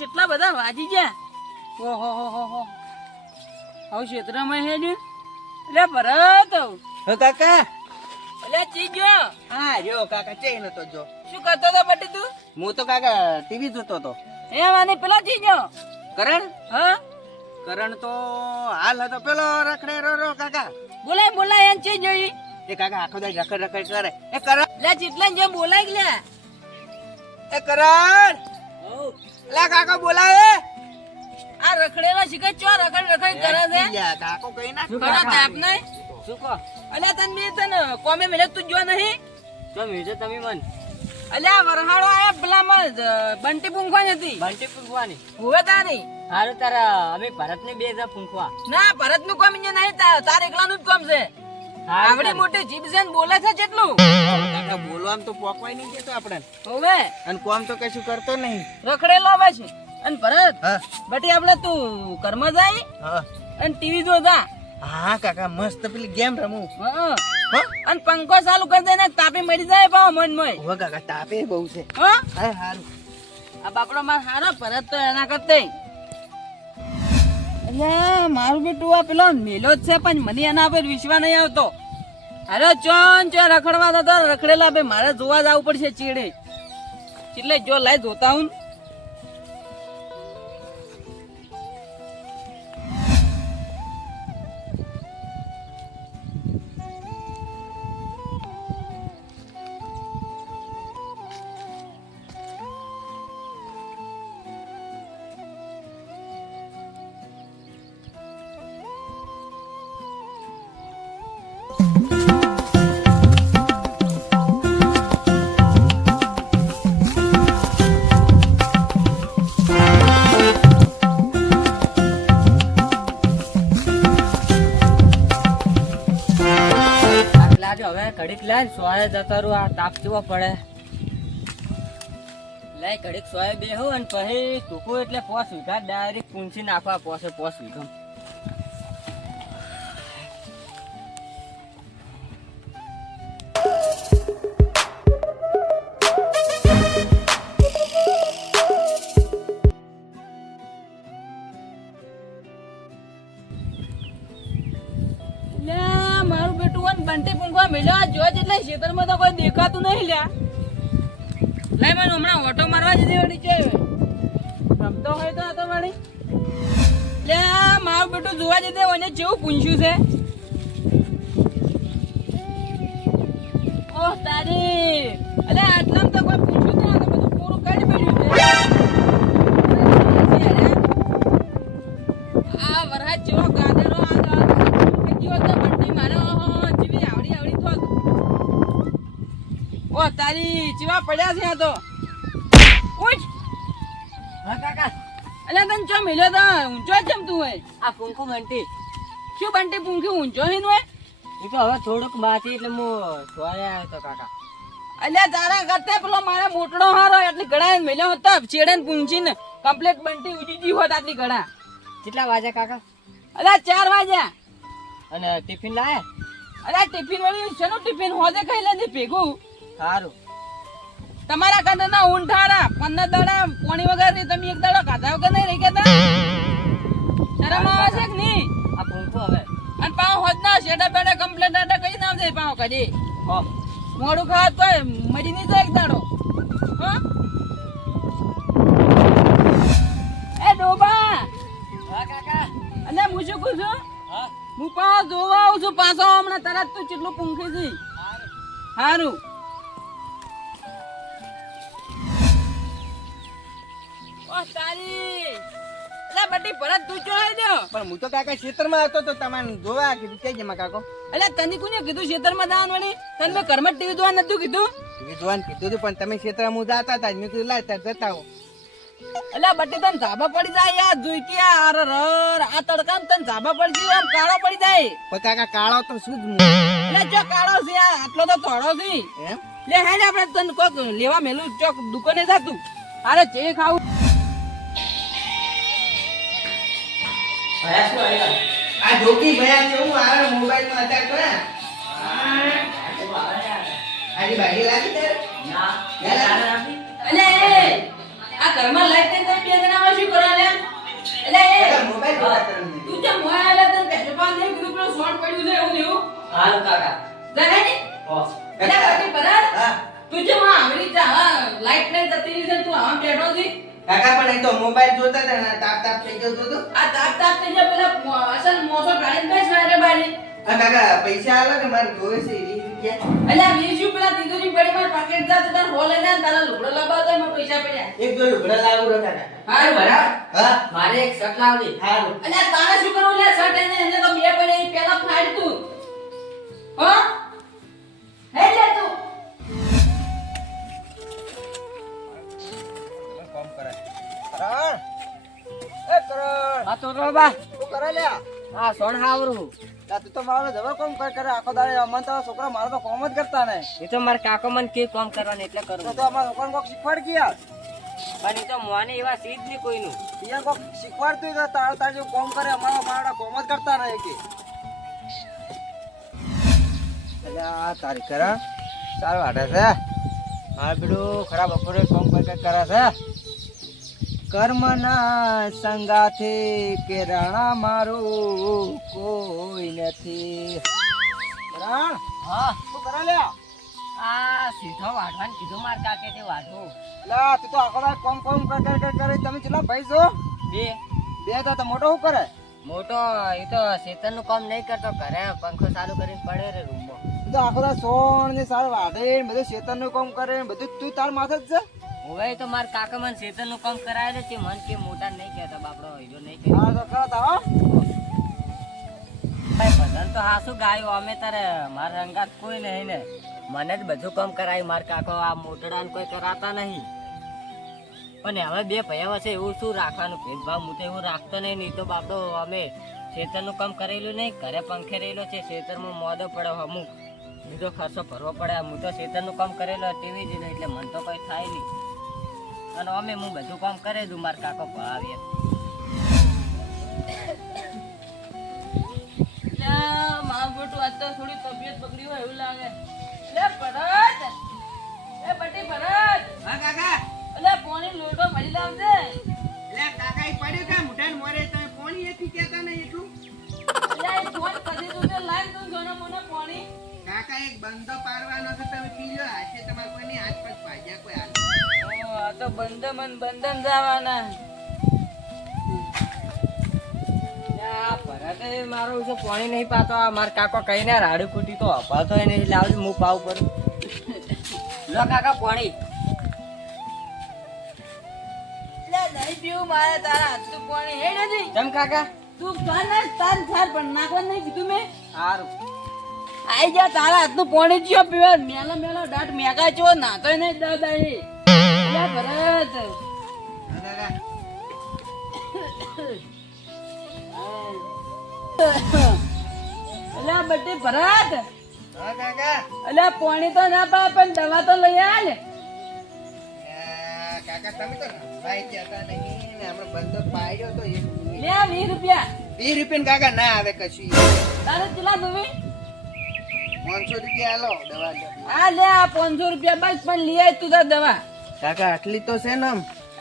કેટલા બધા વાજી ગયા. ઓહો હો હો હો. આવું ક્ષેત્રમાં હે ને? એટલે ભરત હો કાકા. એટલે ચીજો હા જો કાકા ચઈ નતો જો. શું કરતો તો બટી તું? હું તો કાકા ટીવી જોતો તો એ મને પેલા ચીજો કરણ? હા? કરણ તો હાલ હતો. પેલો રખડે રો રો કાકા. બોલાય બોલાય એમ ચી જોઈ એ કાકા આખો દાઈ રખડ રખડ કરે. એ કરણ. લે ચીટલા જે બોલાય લે. એ કરણ! લા કાકા બોલાવે. આ રખડેલા શીખે ચો રખડ રખડ કરે છે? કાકો કઈ ના કરો તાપ નહીં? શું કહો? અલ્યા તન મે તન કોમે મેલે તું જો નહીં. તો મીજો તમે મન. અલ્યા વરહાડો આયા પેલામાં જ, બંટી પૂંખવા નથી બંટી પૂંખવાની? હોવે તારી. હારું તારા અમે ભરતને બે હજાર પૂંખવા. ના ભરતનું કામ નહીં તાર તાર એકલાનું જ કામ છે. આવડી મોટી જીભ છે ને બોલે છે જેટલું. કાકા બોલવામાં તો પોકવાય નહીં દેતો આપણે? હવે. અને કોમ તો કશું કરતો નહીં. રખડેલો આવે છે. અને ભરત બટી આપણે તું કર્મ જાય હા. અને ટીવી જોતા હા કાકા મસ્ત પેલી ગેમ રમું. અને પંખો ચાલુ કરી દે ને તાપી મરી જાય પાવ મન મય. હો કાકા તાપે બહુ છે. હા? હા હારું. આ બાપડો માર હારો ભરત તો એના કરતે અલ્યા મારું બેટું આ પેલો મેલો જ છે પણ મને એના પર વિશ્વાસ નહીં આવતો. અરે, ચોન ચો રખડવા હતા રખડેલા બે, મારે જોવા જવું પડશે ચીડે. એટલે જો લાઈ જોતા હું હવે સોયા જતા રહું આ તાપ કેવો પડે? લાય ઘડીક સોય બેહો અને પછી ટૂંકું એટલે પોસ વીઘા ડાયરેક્ટ પૂંછી નાખવા પોસે, પોસ વીઘા બંટી પૂંખવા મેલ્યો જો એટલે ખેતરમાં તો કોઈ દેખાતું નહીં લ્યા. લાય મને હમણાં ઓટો મારવા જતી વળી છે રમતો હોય તો આ તો વળી લ્યા મારું બેટું જોવા જતે મને જેવું પૂંછ્યું છે. ઓહ, તારી. પડ્યા છે તો. ઉઠ. હા કાકા. અલ્યા તને ચો મિલ્યો તો? ઊંચો ચમ તું હોય. આ પૂંખું બંટી. શું બંટી પૂંખી? ઊંચો હિન હોય? એ તો હવે થોડુંક બાકી એટલે હું સોય આવ્યો તો કાકા. અલ્યા તારા કરતે પેલો મારે મોટડો હારો એટલે ગળા મિલ્યો હતો છેડે ને પૂંછીને કમ્પ્લેટ બંટી ઉડી ગઈ હોત આટલી ગળા. કેટલા વાગ્યા કાકા? અલ્યા ચાર વાગ્યા. અને ટિફિન લાયા? અલ્યા ટિફિન વાળી શેનું ટિફિન? હોજે ખાઈ લેજે ભેગું. સારું તમારા ના ઊંઠારા પંદર દાડા પોણી વગરની તમે એક દાડો ખાધા વગર નહીં રહી ગયા શરમ આવે છે કે નહીં? આ પૂંખું હવે. અને પાવ હોત ના શેડા બેડા કમ્પ્લેટ દાડા કઈ નામ છે પાવ કદી મોડું ખાત તો મરી નહીં જાય એક દાડો. હા? એ ડોબા! હા કાકા. અને હું શું કહું છું? હું. પાવ જોવા આવું છું પાછો હમણાં તરત તું કેટલું પૂંખી છે સારું તારી. લે બટી ભરત તું જો. દો પણ હું તો કાકા ખેતરમાં હતો તો તમારે જોવા કીધું. કઈ જમા કાકો? અલે તને કોને કીધું ખેતરમાં દાન વળી? તને મેં ઘરમાં ટીવી જોવા નતું કીધું? વિદ્વાન કીધું હતું પણ તમે ખેતરમાં હું જાતા હતા મેં કીધું લાય તાર જતા હો અલે બટી તને ધાબા પડી જાય યાર જોઈ કે આ રર આ તડકા તને ધાબા પડી આમ કાળો પડી જાય. પણ કાકા કાળો તો શું એટલે જો કાળો છે આટલો તો થોડો છે. એમ? લે આપણે તને કોક લેવા મેલું ચોક દુકાને જાતું અરે જે ખાવું. ભયા શું આ જોકી ભયા છે હું આવે મોબાઈલમાં અટેક કરે? આજે બાકી લાગી તારે? ના. અલે આ ઘરમાં લાઈટ નહીં થાય બે જણા શું કરો લે અલે મોબાઈલ તું તો મોય આલા તને પેટ્રોલ ને પડ્યું છે એવું એવું હાલ કાકા. જરા ને હો. એટલે તું જે માં આમરી જા લાઈટ નહીં જતી રહી છે તું આમ બેઠો છે. કાકા પણ એ તો મોબાઈલ જોતા હતા ને તાપ તાપ થઈ ગયો તો આ તાપ તાપ થઈ ગયો પેલા અસલ મોસો ગાડી બેસ મારે બારે. આ કાકા પૈસા આલો કે મારે જોવે છે ઈ રૂપિયા? અલ્યા આ વીસ રૂપિયા પેલા તિજોરી પડી માર પાકેટ જા તો તાર હોલે ના તારા લુગડો તો એમાં પૈસા પડ્યા. એક જો લુગડા લાવું રો કાકા. હારું ભરા હા. મારે એક શર્ટ લાવવી. હારું. આ તારે શું કરવું? લે શર્ટ એને એને તો કરણ એ કરણ. હા તો તો બા. શું કરે લ્યા હા સોણ હાવરું. લા તું તો મારો જબર કોમ કર કરે. આખો દાડે અમન તો છોકરા મારો તો કોમ જ કરતા ને એ તો મારા કાકો મને કે કામ કરવાનું એટલે કરું. તો અમારા છોકરાને કોક શીખવાડ ગયા. પણ એ તો મોને એવા સીધ નહીં કોઈનું. ઈયા કોક શીખવાડતું તો તાર તાર કોમ કરે અમારા મારા કોમ જ કરતા રહે કે. એટલે આ તારી કરણ સારું હાટે છે. માર બેડું ખરાબ બપોરે કોમ કર કર કરે છે. કર્મના સંગાથી કે રાણા મારું કોઈ નથી. હા શું કરે લ્યા? આ સીધો વાઢવાનું કીધું મારા કાકે તે વાઢવું. લા તું તો આખો કોમ કોમ કર કર તમે કેટલા ભાઈ છો? બે. બે તો તો મોટો શું કરે? મોટો એ તો શેતરનું કામ નહીં કરતો ઘરે પંખો ચાલુ કરીને પડે રે રૂમમાં. તું આખો દાડો સોણ ને સાર વાઢે બધું શેતરનું કામ કરે બધું તું તાર માથે જ છે? હવે તો માર કાકા મને શેતરનું કામ કરાયેલું છે મન કે મોટા નહીં કહેતા બાપડો હીરો નહીં કહેતા. હા તો કરો તા હો. ભાઈ ભજન તો હાસું ગાયું અમે તારે માર રંગાત કોઈ નહીં ને. મને જ બધું કામ કરાયું માર કાકો આ મોટડા કોઈ કરાતા નહીં. પણ હવે બે ભયા વચ્ચે એવું શું રાખવાનું? ભેદભાવ હું તો એવું રાખતો નહીં નહીં તો બાપડો અમે ખેતરનું કામ કરેલું નહીં ઘરે પંખે રહેલો છે શેતરમાં મોદો પડ્યો અમુક બીજો ખર્ચો ભરવો પડે હું તો શેતરનું કામ કરેલો તેવી જ એટલે મન તો કઈ થાય નહીં. અને અમે હું બધું કામ કરે દઉં મારા કાકો ભણાવીએ મારું બેટું આજ તો થોડી તબિયત બગડી હોય એવું લાગે. લે ભરત! એ બટી ભરત! હા કાકા. અલે પોણી લોટો મળી લાવજે. લે કાકા ઈ પડ્યું કે મુઢાને મોરે તમે પોણી એથી કહેતા નહીં એટલું? ફોન કરી તું તે લાઈન તું જોને મને પોણી. કાકા એક બંધો પાડવાનો છે તમે પી લો હાથે તમારે કોઈની હાથ પગ પાડ્યા કોઈ ઓ આ તો બંધન બંધન જવાના. ભરતે મારો છે પાણી નહીં પાતો. આ માર કાકો કહીને રાડુ કૂટી તો અપાતો એને એટલે આવજો હું પાવ પર. લો કાકા પાણી. નહીં પીવું મારે તારા હાથનું પોણી. હે નથી ચમ કાકા? તું ના તાર થાર પણ નાખવા નહીં કીધું મેં? સારું આઈ જા તારા હાથનું પોણી ચિયો પીવે મેલો મેલો દાટ મેગા ચો નાતો નહીં દાદા હા કાકા તો ના પા પણ દવા તો લઈ આલ કાકા તમે લે વીસ રૂપિયા વીસ રૂપિયા કાકા ના આવે કશું તારે કેટલા દુવી પાંચસો રૂપિયા હાલો દવા લો. લે આ પાંચસો રૂપિયા બસ પણ લઈ આય તું દવા કાકા આટલી તો છે ને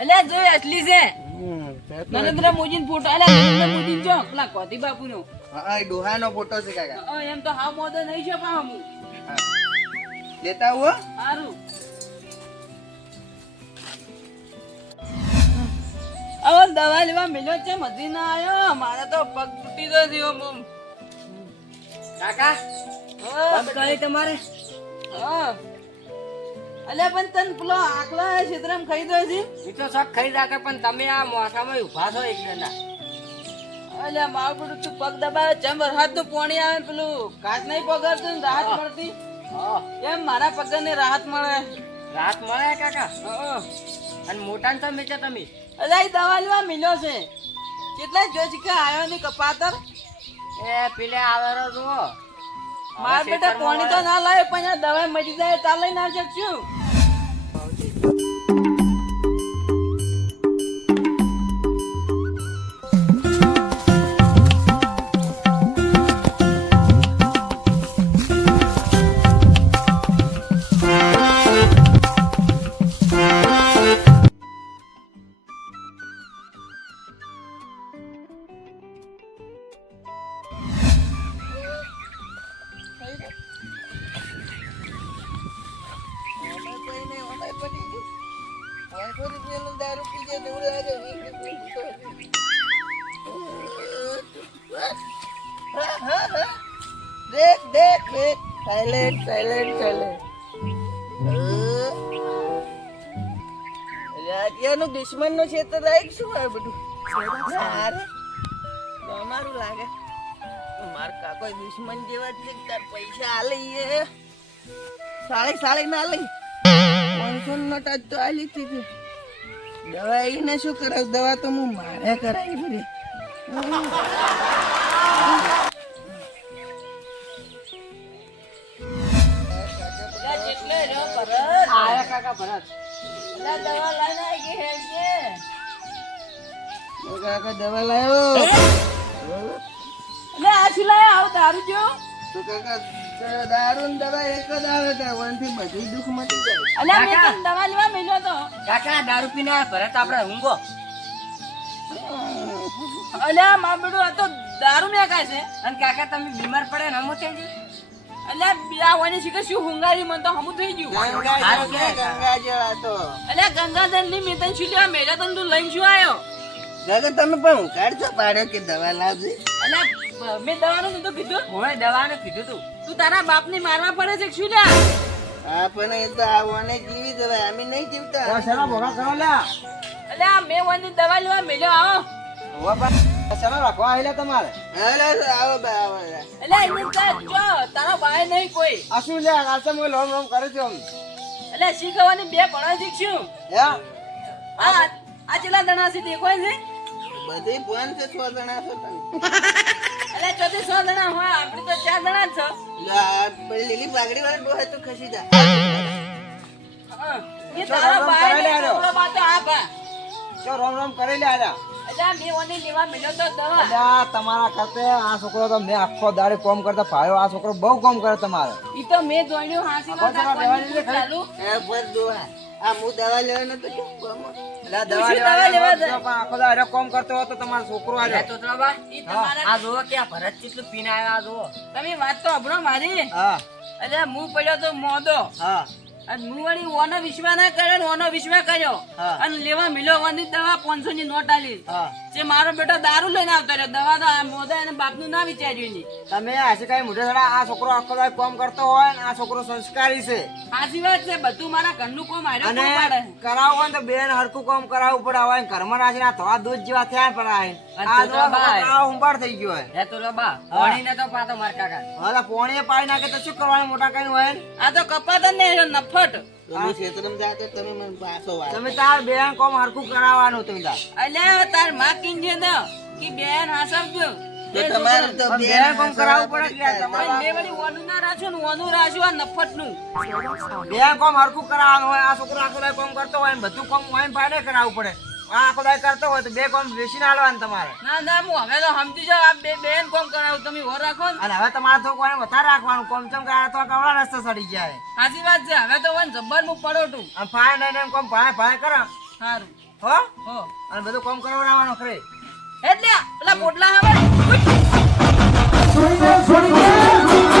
અલ્યા જોઈ આટલી છે. હમ, છે તો. નરેન્દ્ર મોદી ફોટો અલ્યા મોદી જો પેલા કોતી બાપુ નો હા એ ડોહાનો ફોટો છે કાકા. એમ તો હાવ મોદો નહીં છે પણ હું. લેતા આવો સારું. હવે દવા લેવા મિલ્યો છે મધી ના આવ્યો મારે તો પગ તૂટી તો થયો કાકા હા. કઈ તમારે? હા. અલ્યા પણ તન પેલો આકલો ક્ષેત્રમાં ખાઈ દો છે એ તો શોખ ખાઈ રાખે પણ તમે આ મોસામાં ઊભા છો એક જણા અલ્યા મારું બધું તું પગ દબાવે ચમ વરસાદનું પાણી આવે પેલું કાચ નહીં પગારતું ને રાહત મળતી. હા. એમ મારા પગ ને રાહત મળે. રાહત મળે કાકા? હા અને મોટા ને તમે છે તમે. અલ્યા એ દવા લેવા મિલ્યો છે. કેટલા જો છે કે આવ્યો ની કપાતર? એ પેલે આવેલો જુઓ. મારા બેટા પાણી તો ના લાવે પણ આ દવા મરી જાય તાર લઈને આવી શકશું સાયલેન્ટ સાયલેન્ટ સાયલેન્ટ રાજ્યનું દુશ્મનનું ક્ષેત્ર લાયક શું હોય બધું? અમારું લાગે. માર કાકો દુશ્મન જેવા છે તાર પૈસા આ લઈએ સાળી સાળી ના લઈ. પાંચસો નો ટચ તો આલી હતી. દવા એને શું કરાવ દવા તો હું મારે કરાવી બધી ભરત. આયા કાકા ભરત. અલ્યા દવા લઈને આવી ગઈ હે છે. ઓ કાકા દવા લાવ્યો અલ્યા આ સિલાય આવ દારૂ જો. તો કાકા દારૂ ને દવા એક જ આવે છે વનથી બધી દુઃખ મટી જાય. અલ્યા મેં કાકા. તને દવા લેવા મેલ્યો તો. કાકા દારૂ પીને ભરત આપણે ઊંઘો. અલ્યા મા બેડું આ તો દારૂ મેં કાય છે. અને કાકા તમે બીમાર પડે ને હમો થઈ ગયું? અલ્યા શીખે શું હુંગારી મન તો હમું થઈ ગયું. ગંગા જેવા તો. અલ્યા ગંગાધરની મેં શું લેવા મેલ્યો તને તું લઈને શું આવ્યો કાકા તમે પણ ઉકાળજો પાડ્યો કે દવા લાવજે? અલ્યા મેં દવાનું નતું કીધું. દવાનું કીધું તું. તું તારા બાપની મારવા પડે છે શું લ્યા? હા પણ એ તો આવવાને જીવી જવાય અમે નહીં જીવતા. શેના ભોગા અલ્યા મેં વની દવા લેવા મેલ્યો આવો. રાખવા આયેલા તમારે? તાર ભાઈ નહીં કોઈ. આ શું લ્યા કાલસે મેં લોમ લોમ કરે છે આમ શીખવાની બે ભણા શીખશું. હે? આ આ ચેલા દણા છે દેખાય છે? બધી ફોન છે છો તમે. અલ્યા ચોથી સો દણા હોય આપણે તો ચાર દણા છો. લો, લીલી પાઘડી વાળો ડોહા તો ખસી જા. એ તારા ભાઈ છોકરો આ ભા. ચો રોમ રોમ કરી લ્યા આજા અલ્યા મેં વની લેવા મેલ્યો તો દવા અલ્યા તમારા કરતે આ છોકરો તો મેં આખો દાડે કોમ કરતા ફાયો આ છોકરો બહુ કોમ કરે તમારે. ઈ તો મેં હાંસી? ચાલુ. આ પર ડોહા આ હું દવા લેવાનો તો કેમ કોમ? અલ્યા તું દવા લેવા દવા પણ આખો દાડે કોમ કરતો તમારો છોકરો ઈ તમારા આ કે આ ભરત કેટલું પીને આવ્યો આ જુઓ. તમે વાત તો મારી. હા. એટલે હું પડ્યો તો મોદો હા. અને ઓનો વિશ્વા ના કર્યો ને ઓનો વિશ્વા કર્યો. અને લેવા મિલો વાની દવા પાંચસો ની નોટ આલી. જે મારો બેટો દારૂ લઈને આવતો રહ્યો. દવા તો મોદા એને બાપનું ના વિચાર્યું ની તમે આશે કઈ મોઢે થોડા આ છોકરો આખો દાડે કોમ કરતો હોય ને આ છોકરો સંસ્કારી છે. સાચી વાત છે બધું મારા ઘરનું કોમ હાર્યો અને કરાવવું હોય તો બેન હરખું કામ કરાવવું પડે. હવે ઘરમાં રાખીને આ થવા દૂધ જેવા થયા પડે આ અને તો ઉંબાડ થઈ ગયો હે. તોતરાબા, પાણીને તો પાતો માર કાકા. હવે પોણીએ પાડી નાખે તો શું કરવાનું મોટા કઈ હોય? આ તો કપાત જ નહીં નફટ તો હું ક્ષેત્રમાં જાતો તમે મને પાછો વાળો. તમે તાર બેન કોમ હરખું કરાવવાનું તમે તાર અલ્યા તારમાં કિન છે ને કે બેન હાસમ તો તમારે તો બેન બેન કોમ કરાવવું પડે કે તમારે. બે વળી ઓનું ના રાખ્યું ને ઓનું રાખ્યું આ નફટનું બેન કોમ હરખું કરાવવાનું હોય આ છોકરો આખો કોમ કરતો હોય ને બધું કોમ હોય ને કરાવવું પડે આ આખો કરતો હોય તો બે કોમ બેસીને હાલવાનું તમારે. ના ના હું હવે તો સમજી જાઉં આ બે બેન કોમ કરાવું તમે રાખો ને. અને હવે તમારે તો કોઈ વધારે રાખવાનું કોમ ચમ કે આ તો કવડા રસ્તે સડી જાય સાચી વાત છે હવે તો વન જબ્બર હું પડોટું અને ભાઈ નહીં એમ કોમ ભાઈ ભાઈ કરો. સારું હો? હો. અને બધું કોમ કરવાનું ખરે. એટલે પેલા પોટલા હવે. છોડી દે છોડી